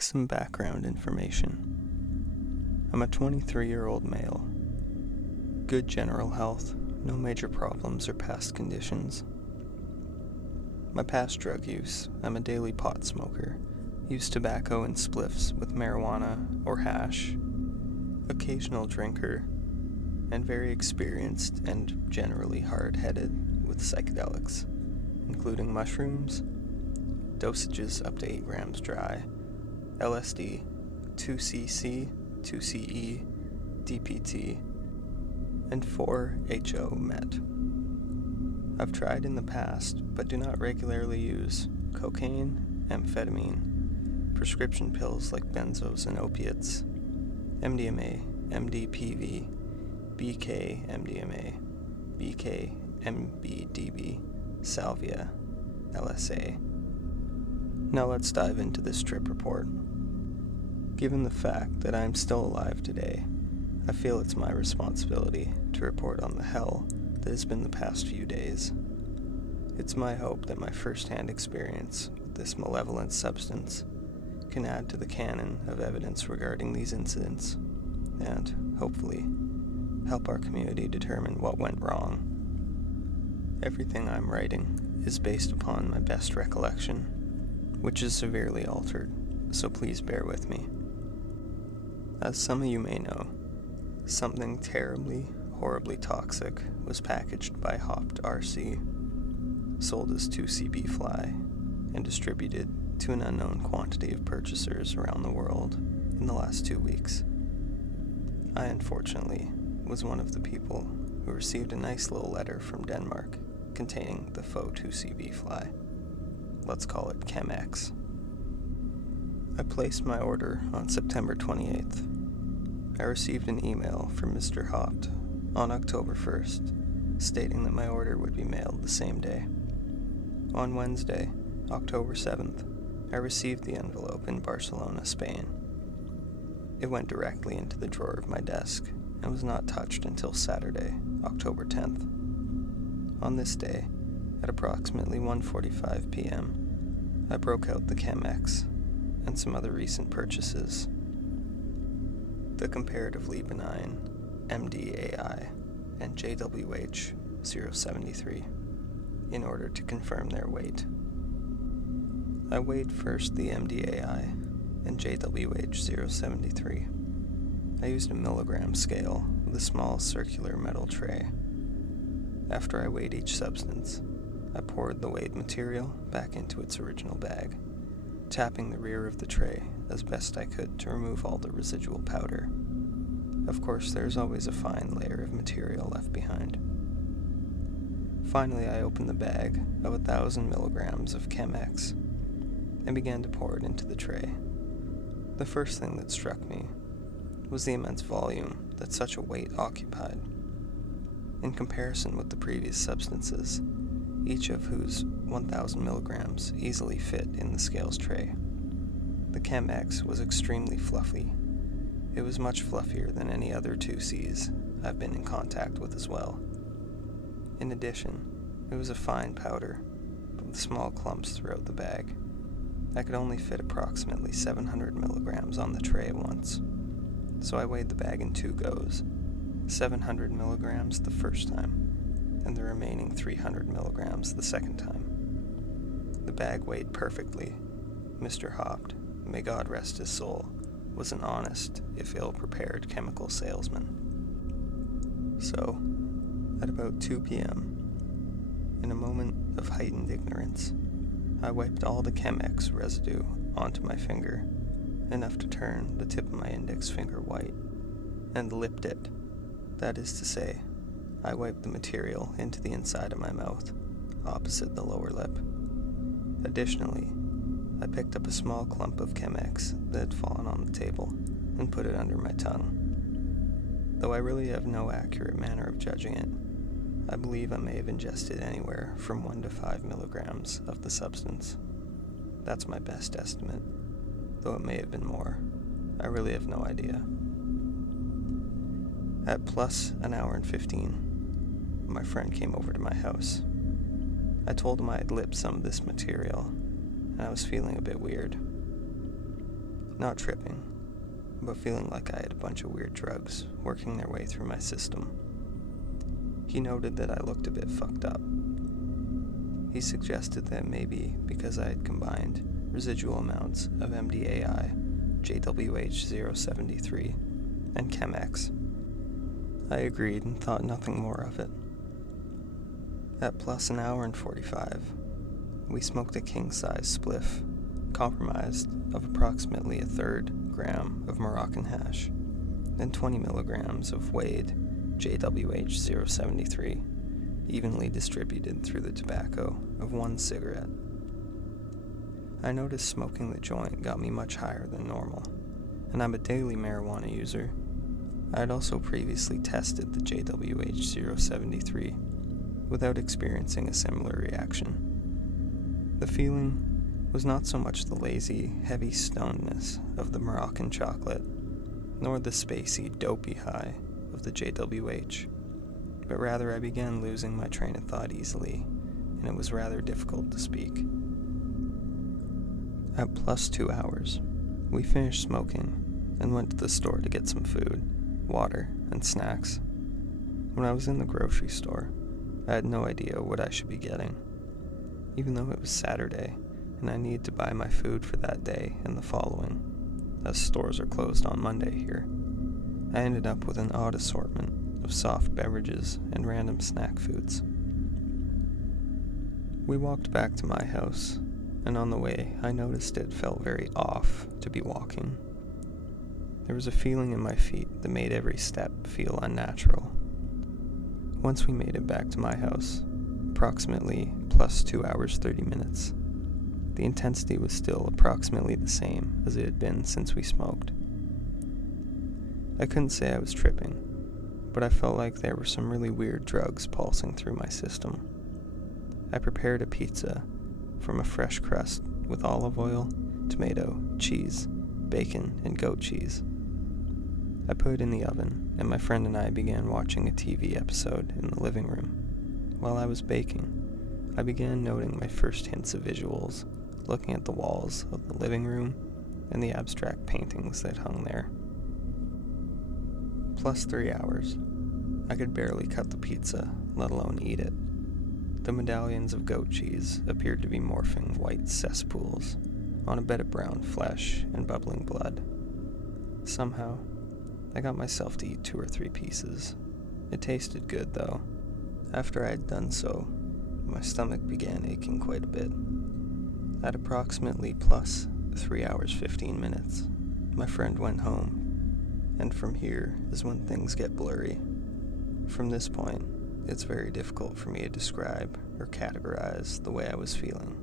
Some background information. I'm a 23-year-old male. Good general health, no major problems or past conditions. My past drug use: I'm a daily pot smoker, use tobacco and spliffs with marijuana or hash, occasional drinker, and very experienced and generally hard-headed with psychedelics, including mushrooms, dosages up to 8 grams dry, LSD, 2CC, 2CE, DPT, and 4-HO-MET. I've tried in the past, but do not regularly use cocaine, amphetamine, prescription pills like benzos and opiates, MDMA, MDPV, BK-MDMA, BK-MBDB, salvia, LSA. Now let's dive into this trip report. Given the fact that I am still alive today, I feel it's my responsibility to report on the hell that has been the past few days. It's my hope that my first-hand experience with this malevolent substance can add to the canon of evidence regarding these incidents, and, hopefully, help our community determine what went wrong. Everything I'm writing is based upon my best recollection, which is severely altered, so please bear with me. As some of you may know, something terribly, horribly toxic was packaged by Hopped RC, sold as 2C-B-FLY, and distributed to an unknown quantity of purchasers around the world in the last 2 weeks. I, unfortunately, was one of the people who received a nice little letter from Denmark containing the faux 2C-B-FLY. Let's call it ChemX. I placed my order on September 28th. I received an email from Mr. Hopt on October 1st, stating that my order would be mailed the same day. On Wednesday, October 7th, I received the envelope in Barcelona, Spain. It went directly into the drawer of my desk and was not touched until Saturday, October 10th. On this day, at approximately 1:45 p.m., I broke out the ChemX and some other recent purchases. The comparatively benign MDAI and JWH 073 in order to confirm their weight. I weighed first the MDAI and JWH 073. I used a milligram scale with a small circular metal tray. After I weighed each substance, I poured the weighed material back into its original bag, tapping the rear of the tray as best I could to remove all the residual powder. Of course, there's always a fine layer of material left behind. Finally, I opened the bag of 1,000 milligrams of ChemX and began to pour it into the tray. The first thing that struck me was the immense volume that such a weight occupied. In comparison with the previous substances, each of whose 1,000 milligrams easily fit in the scales tray, the ChemX was extremely fluffy. It was much fluffier than any other 2Cs I've been in contact with as well. In addition, it was a fine powder, but with small clumps throughout the bag. I could only fit approximately 700 milligrams on the tray at once, so I weighed the bag in 2 goes, 700 milligrams the first time, and the remaining 300 milligrams the second time. The bag weighed perfectly. Mr. Hopt, may God rest his soul, was an honest, if ill-prepared chemical salesman. So, at about 2 p.m., in a moment of heightened ignorance, I wiped all the ChemX residue onto my finger, enough to turn the tip of my index finger white, and lipped it. That is to say, I wiped the material into the inside of my mouth, opposite the lower lip. Additionally, I picked up a small clump of ChemX that had fallen on the table and put it under my tongue. Though I really have no accurate manner of judging it, I believe I may have ingested anywhere from 1 to 5 milligrams of the substance. That's my best estimate, though it may have been more. I really have no idea. At plus an hour and 15, my friend came over to my house. I told him I had lipped some of this material, and I was feeling a bit weird. Not tripping, but feeling like I had a bunch of weird drugs working their way through my system. He noted that I looked a bit fucked up. He suggested that maybe because I had combined residual amounts of MDAI, JWH-073, and Chemex. I agreed and thought nothing more of it. At plus an hour and 45, we smoked a king-size spliff, comprised of approximately a third gram of Moroccan hash and 20 milligrams of Wade JWH-073, evenly distributed through the tobacco of one cigarette. I noticed smoking the joint got me much higher than normal, and I'm a daily marijuana user. I had also previously tested the JWH-073 without experiencing a similar reaction. The feeling was not so much the lazy, heavy stonedness of the Moroccan chocolate, nor the spacey, dopey high of the JWH, but rather I began losing my train of thought easily, and it was rather difficult to speak. At plus 2 hours, we finished smoking and went to the store to get some food, water, and snacks. When I was in the grocery store, I had no idea what I should be getting, even though it was Saturday and I needed to buy my food for that day and the following, as stores are closed on Monday here. I ended up with an odd assortment of soft beverages and random snack foods. We walked back to my house, and on the way I noticed it felt very off to be walking. There was a feeling in my feet that made every step feel unnatural. Once we made it back to my house, approximately plus 2 hours 30 minutes, the intensity was still approximately the same as it had been since we smoked. I couldn't say I was tripping, but I felt like there were some really weird drugs pulsing through my system. I prepared a pizza from a fresh crust with olive oil, tomato, cheese, bacon, and goat cheese. I put it in the oven, and my friend and I began watching a TV episode in the living room. While I was baking, I began noting my first hints of visuals, looking at the walls of the living room and the abstract paintings that hung there. Plus 3 hours. I could barely cut the pizza, let alone eat it. The medallions of goat cheese appeared to be morphing white cesspools on a bed of brown flesh and bubbling blood. Somehow, I got myself to eat 2 or 3 pieces. It tasted good, though. After I had done so, my stomach began aching quite a bit. At approximately plus 3 hours 15 minutes, my friend went home, and from here is when things get blurry. From this point, it's very difficult for me to describe or categorize the way I was feeling,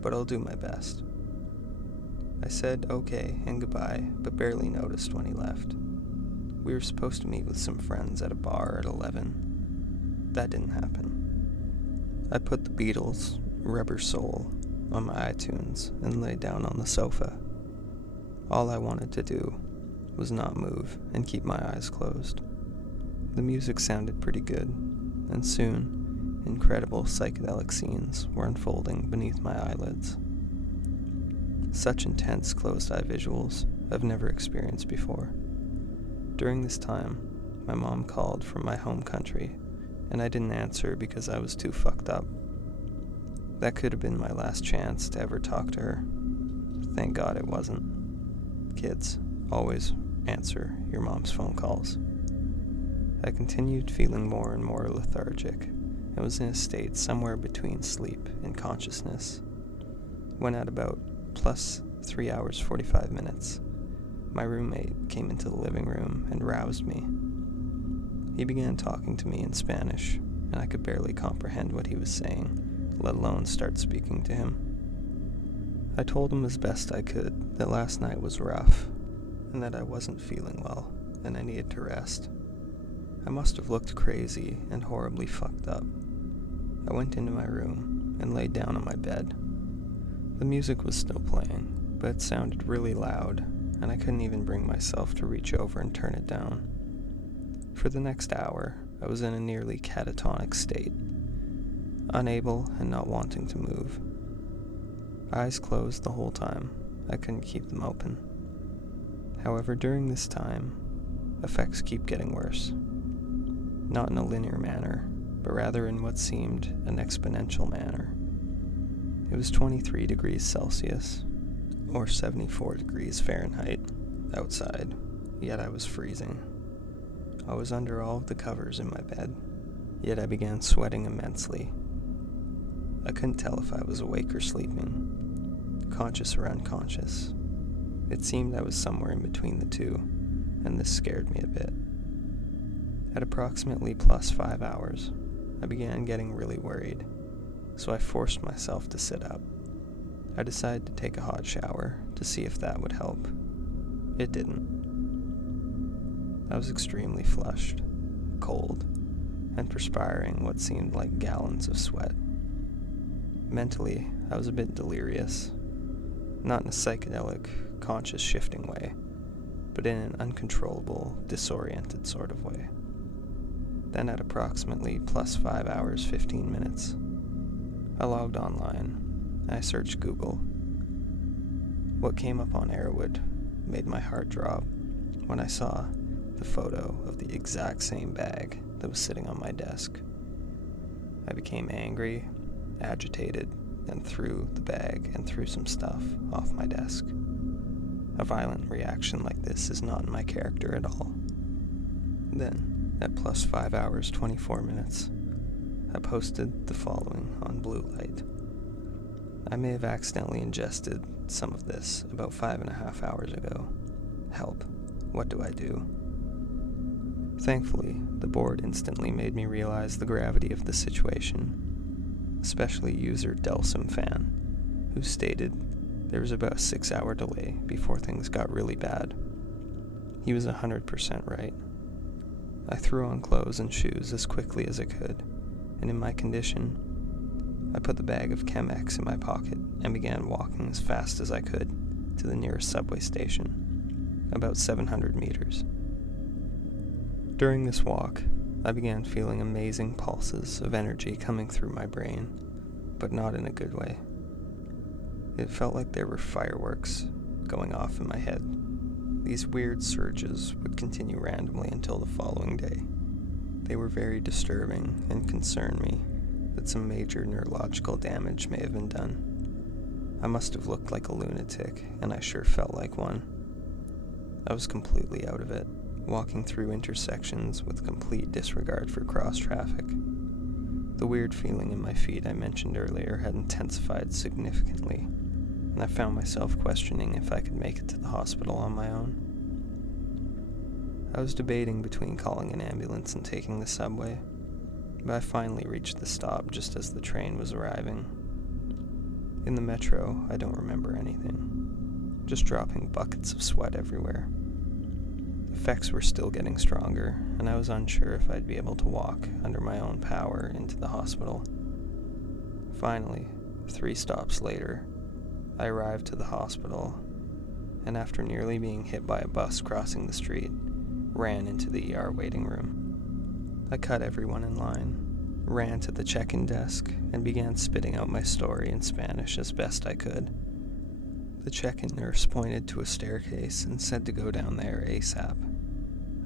but I'll do my best. I said okay and goodbye, but barely noticed when he left. We were supposed to meet with some friends at a bar at 11. That didn't happen. I put the Beatles' Rubber Soul on my iTunes and lay down on the sofa. All I wanted to do was not move and keep my eyes closed. The music sounded pretty good, and soon, incredible psychedelic scenes were unfolding beneath my eyelids. Such intense closed-eye visuals I've never experienced before. During this time, my mom called from my home country, and I didn't answer because I was too fucked up. That could have been my last chance to ever talk to her. Thank God it wasn't. Kids, always answer your mom's phone calls. I continued feeling more and more lethargic and was in a state somewhere between sleep and consciousness, when at about plus 3 hours 45 minutes, my roommate came into the living room and roused me. He began talking to me in Spanish, and I could barely comprehend what he was saying, let alone start speaking to him. I told him as best I could that last night was rough, and that I wasn't feeling well, and I needed to rest. I must have looked crazy and horribly fucked up. I went into my room and laid down on my bed. The music was still playing, but it sounded really loud, and I couldn't even bring myself to reach over and turn it down. For the next hour, I was in a nearly catatonic state, unable and not wanting to move. Eyes closed the whole time. I couldn't keep them open. However, during this time, effects keep getting worse. Not in a linear manner, but rather in what seemed an exponential manner. It was 23 degrees Celsius, or 74 degrees Fahrenheit, outside, yet I was freezing. I was under all of the covers in my bed, yet I began sweating immensely. I couldn't tell if I was awake or sleeping, conscious or unconscious. It seemed I was somewhere in between the two, and this scared me a bit. At approximately plus 5 hours, I began getting really worried, so I forced myself to sit up. I decided to take a hot shower to see if that would help. It didn't. I was extremely flushed, cold, and perspiring what seemed like gallons of sweat. Mentally, I was a bit delirious, not in a psychedelic, conscious shifting way, but in an uncontrollable, disoriented sort of way. Then at approximately plus 5 hours 15 minutes, I logged online and I searched Google. What came up on Arrowwood made my heart drop when I saw the photo of the exact same bag that was sitting on my desk. I became angry, agitated, and threw the bag and threw some stuff off my desk. A violent reaction like this is not in my character at all. Then, at plus 5 hours 24 minutes, I posted the following on Blue Light. I may have accidentally ingested some of this about 5.5 hours ago. Help. What do I do? Thankfully, the board instantly made me realize the gravity of the situation, especially user Delsum Fan, who stated there was about a 6-hour delay before things got really bad. He was 100% right. I threw on clothes and shoes as quickly as I could, and in my condition, I put the bag of Chemex in my pocket and began walking as fast as I could to the nearest subway station, about 700 meters. During this walk, I began feeling amazing pulses of energy coming through my brain, but not in a good way. It felt like there were fireworks going off in my head. These weird surges would continue randomly until the following day. They were very disturbing and concerned me that some major neurological damage may have been done. I must have looked like a lunatic, and I sure felt like one. I was completely out of it, walking through intersections with complete disregard for cross-traffic. The weird feeling in my feet I mentioned earlier had intensified significantly, and I found myself questioning if I could make it to the hospital on my own. I was debating between calling an ambulance and taking the subway, but I finally reached the stop just as the train was arriving. In the metro, I don't remember anything, just dropping buckets of sweat everywhere. The effects were still getting stronger, and I was unsure if I'd be able to walk under my own power into the hospital. Finally, 3 stops later, I arrived to the hospital, and after nearly being hit by a bus crossing the street, ran into the ER waiting room. I cut everyone in line, ran to the check-in desk, and began spitting out my story in Spanish as best I could. The check-in nurse pointed to a staircase and said to go down there ASAP.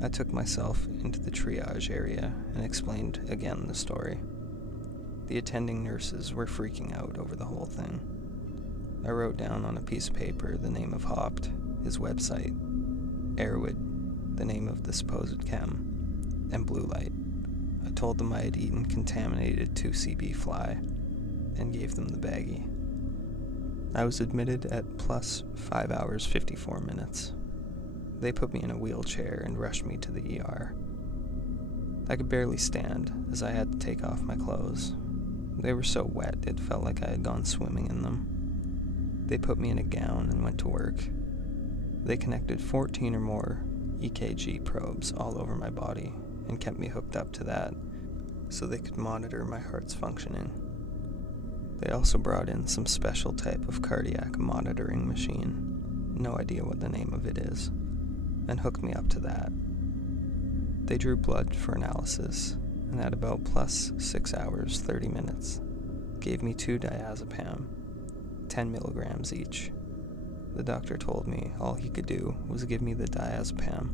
I took myself into the triage area and explained again the story. The attending nurses were freaking out over the whole thing. I wrote down on a piece of paper the name of Haupt, his website, Arrowwood, the name of the supposed chem, and Blue Light. I told them I had eaten contaminated 2C-B-FLY and gave them the baggie. I was admitted at plus 5 hours 54 minutes. They put me in a wheelchair and rushed me to the ER. I could barely stand as I had to take off my clothes. They were so wet it felt like I had gone swimming in them. They put me in a gown and went to work. They connected 14 or more EKG probes all over my body and kept me hooked up to that so they could monitor my heart's functioning. They also brought in some special type of cardiac monitoring machine, no idea what the name of it is, and hooked me up to that. They drew blood for analysis, and at about plus 6 hours 30 minutes, gave me 2 diazepam, 10 milligrams each. The doctor told me all he could do was give me the diazepam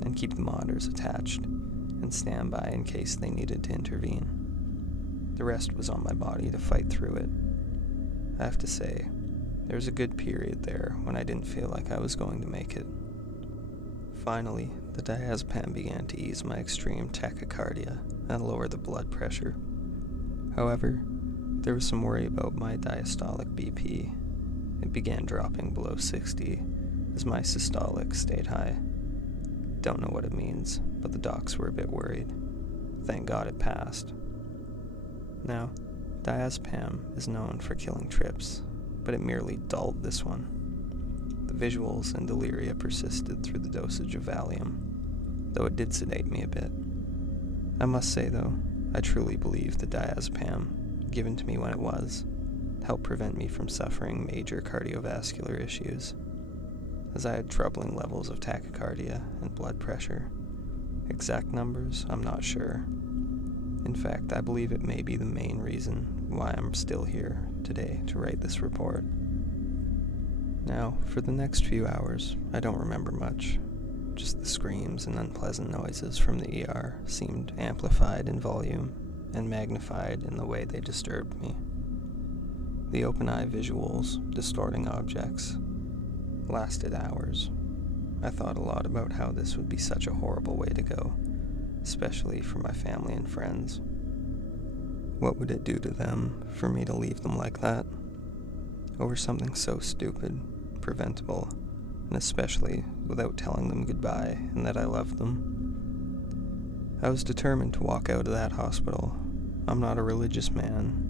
and keep the monitors attached and stand by in case they needed to intervene. The rest was on my body to fight through it. I have to say, there was a good period there when I didn't feel like I was going to make it. Finally, the diazepam began to ease my extreme tachycardia and lower the blood pressure. However, there was some worry about my diastolic BP. It began dropping below 60 as my systolic stayed high. Don't know what it means, but the docs were a bit worried. Thank God it passed. Now, diazepam is known for killing trips, but it merely dulled this one. The visuals and deliria persisted through the dosage of Valium, though it did sedate me a bit. I must say, though, I truly believe the diazepam, given to me when it was, helped prevent me from suffering major cardiovascular issues, as I had troubling levels of tachycardia and blood pressure. Exact numbers, I'm not sure. In fact, I believe it may be the main reason why I'm still here today to write this report. Now, for the next few hours, I don't remember much. Just the screams and unpleasant noises from the ER seemed amplified in volume and magnified in the way they disturbed me. The open-eye visuals, distorting objects, lasted hours. I thought a lot about how this would be such a horrible way to go, especially for my family and friends. What would it do to them for me to leave them like that? Over something so stupid, preventable, and especially without telling them goodbye and that I loved them. I was determined to walk out of that hospital. I'm not a religious man,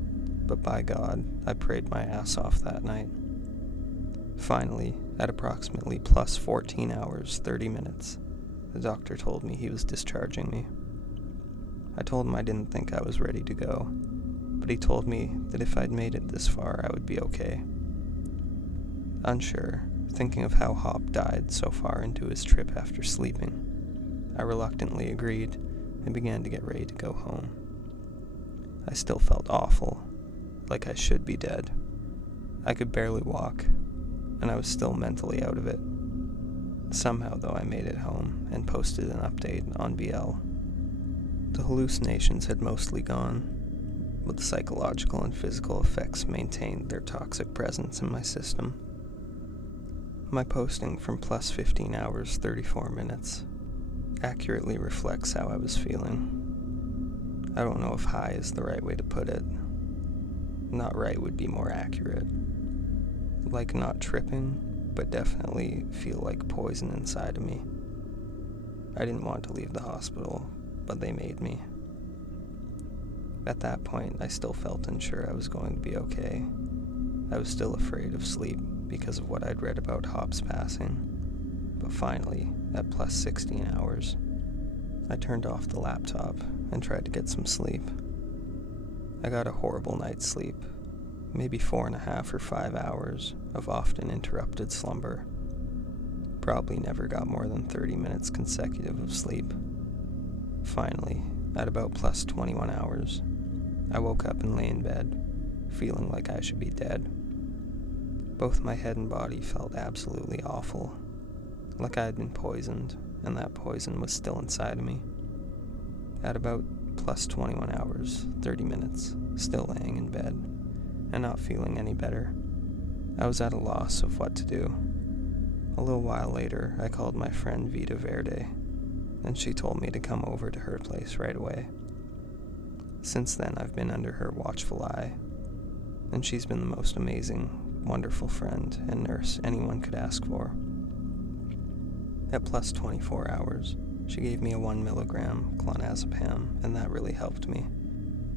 but by God, I prayed my ass off that night. Finally, at approximately plus 14 hours, 30 minutes, the doctor told me he was discharging me. I told him I didn't think I was ready to go, but he told me that if I'd made it this far, I would be okay. Unsure, thinking of how Hop died so far into his trip after sleeping, I reluctantly agreed and began to get ready to go home. I still felt awful, like I should be dead. I could barely walk, and I was still mentally out of it. Somehow, though, I made it home and posted an update on BL. The hallucinations had mostly gone, but the psychological and physical effects maintained their toxic presence in my system. My posting from plus 15 hours, 34 minutes accurately reflects how I was feeling. I don't know if high is the right way to put it. Not right would be more accurate. Like not tripping, but definitely feel like poison inside of me. I didn't want to leave the hospital, but they made me. At that point, I still felt unsure I was going to be okay. I was still afraid of sleep because of what I'd read about Hop's passing. But finally, at plus 16 hours, I turned off the laptop and tried to get some sleep. I got a horrible night's sleep, maybe 4.5 or 5 hours of often interrupted slumber. Probably never got more than 30 minutes consecutive of sleep. Finally, at about plus 21 hours, I woke up and lay in bed, feeling like I should be dead. Both my head and body felt absolutely awful, like I had been poisoned, and that poison was still inside of me. At about plus 21 hours, 30 minutes, still laying in bed, and not feeling any better, I was at a loss of what to do. A little while later, I called my friend Vida Verde, and she told me to come over to her place right away. Since then, I've been under her watchful eye, and she's been the most amazing, wonderful friend and nurse anyone could ask for. At plus 24 hours, she gave me a 1 milligram clonazepam, and that really helped me.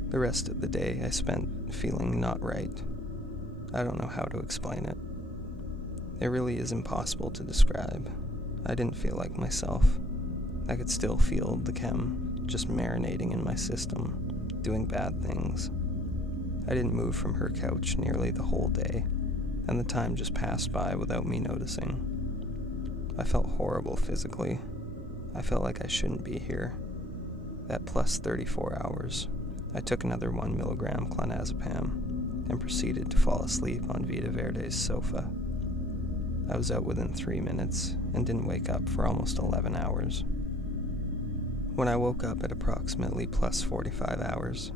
The rest of the day I spent feeling not right. I don't know how to explain it. It really is impossible to describe. I didn't feel like myself. I could still feel the chem just marinating in my system, doing bad things. I didn't move from her couch nearly the whole day, and the time just passed by without me noticing. I felt horrible physically. I felt like I shouldn't be here. At plus 34 hours, I took another 1 milligram clonazepam and proceeded to fall asleep on Vida Verde's sofa. I was out within 3 minutes and didn't wake up for almost 11 hours. When I woke up at approximately plus 45 hours,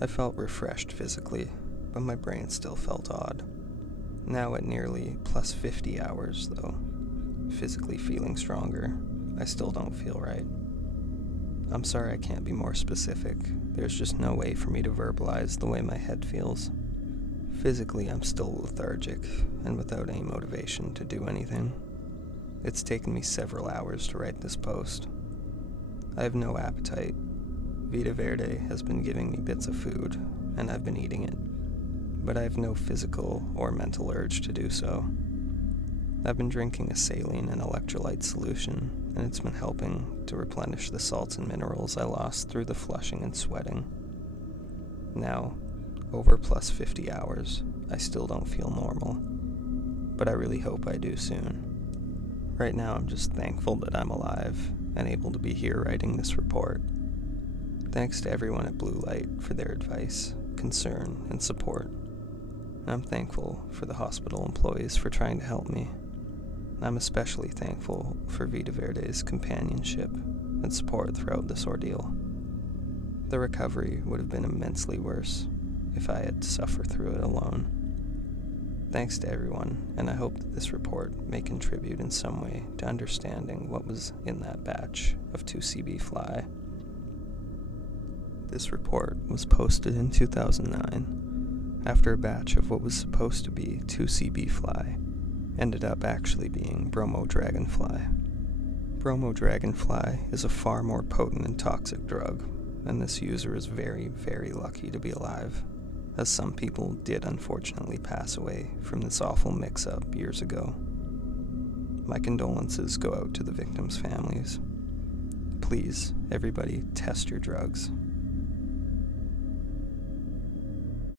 I felt refreshed physically, but my brain still felt odd. Now at nearly plus 50 hours, though, physically feeling stronger, I still don't feel right. I'm sorry I can't be more specific. There's just no way for me to verbalize the way my head feels. Physically, I'm still lethargic and without any motivation to do anything. It's taken me several hours to write this post. I have no appetite. Vita Verde has been giving me bits of food, and I've been eating it, but I have no physical or mental urge to do so. I've been drinking a saline and electrolyte solution, and it's been helping to replenish the salts and minerals I lost through the flushing and sweating. Now, over plus 50 hours, I still don't feel normal, but I really hope I do soon. Right now, I'm just thankful that I'm alive and able to be here writing this report. Thanks to everyone at Blue Light for their advice, concern, and support. And I'm thankful for the hospital employees for trying to help me. I'm especially thankful for Vita Verde's companionship and support throughout this ordeal. The recovery would have been immensely worse if I had to suffer through it alone. Thanks to everyone, and I hope that this report may contribute in some way to understanding what was in that batch of 2C-B-FLY. This report was posted in 2009 after a batch of what was supposed to be 2C-B-FLY ended up actually being bromo dragonfly. Bromo dragonfly is a far more potent and toxic drug, and this user is very, very lucky to be alive, as some people did unfortunately pass away from this awful mix-up years ago. My condolences go out to the victims' families. Please, everybody, test your drugs.